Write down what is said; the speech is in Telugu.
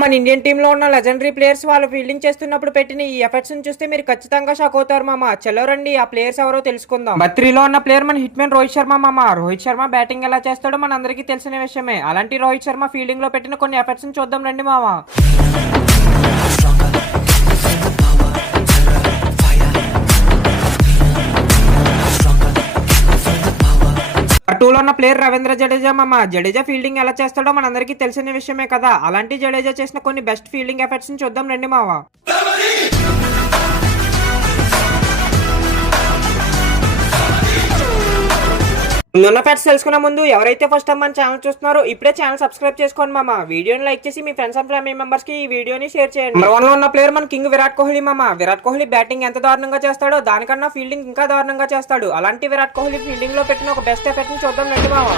మన ఇండియన్ టీమ్ లో ఉన్న లెజెండరీ ప్లేయర్స్ వాళ్ళు ఫీల్డింగ్ చేస్తున్నప్పుడు పెట్టిన ఈ ఎఫెక్ట్స్ చూస్తే మీరు ఖచ్చితంగా షాక్ అవుతారు మామ. చలో రండి ఆ ప్లేయర్స్ ఎవరో తెలుసుకుందాం. బత్రీలో ఉన్న ప్లేయర్ మన హిట్ మ్యాన్ రోహిత్ శర్మ మామ. రోహిత్ శర్మ బ్యాటింగ్ ఎలా చేస్తాడో మన అందరికీ తెలిసిన విషయమే. అలాంటి రోహిత్ శర్మ ఫీల్డింగ్ లో పెట్టిన కొన్ని ఎఫెక్ట్స్ చూద్దాం రండి మామ. టూలో ఉన్న ప్లేయర్ రవీంద్ర జడేజా మామ. జడేజా ఫీల్డింగ్ ఎలా చేస్తాడో మనందరికీ తెలిసిన విషయమే కదా. అలాంటి జడేజా చేసిన కొన్ని బెస్ట్ ఫీల్డింగ్ ఎఫెక్ట్స్ ని చూద్దాం రండి మావ. ముందున్న ఫ్యాక్ట్స్ తెలుసుకునే ముందు ఎవరైతే ఫస్ట్ టైం మన ఛానల్ చూస్తున్నారో ఇప్పుడే ఛానల్ సబ్స్క్రైబ్ చేసుకోండి మామ. వీడియోని లైక్ చేసి మీ ఫ్రెండ్స్ అండ్ ఫ్యామిలీ మెంబర్స్ కి ఈ వీడియోని షేర్ చేయండి. నెంబర్ 1 లో ఉన్న ప్లేయర్ మన కింగ్ విరాట్ కోహ్లీ మామ. విరాట్ కోహ్లీ బ్యాటింగ్ ఎంత దారుణంగా చేస్తాడో దానికన్నా ఫీల్డింగ్ ఇంకా దారుణంగా చేస్తాడు. అలాంటి విరాట్ కోహ్లీ ఫీల్డింగ్ లో పెట్టిన ఒక బెస్ట్ ఎఫెక్ట్ ని చూద్దాం రండి మామ.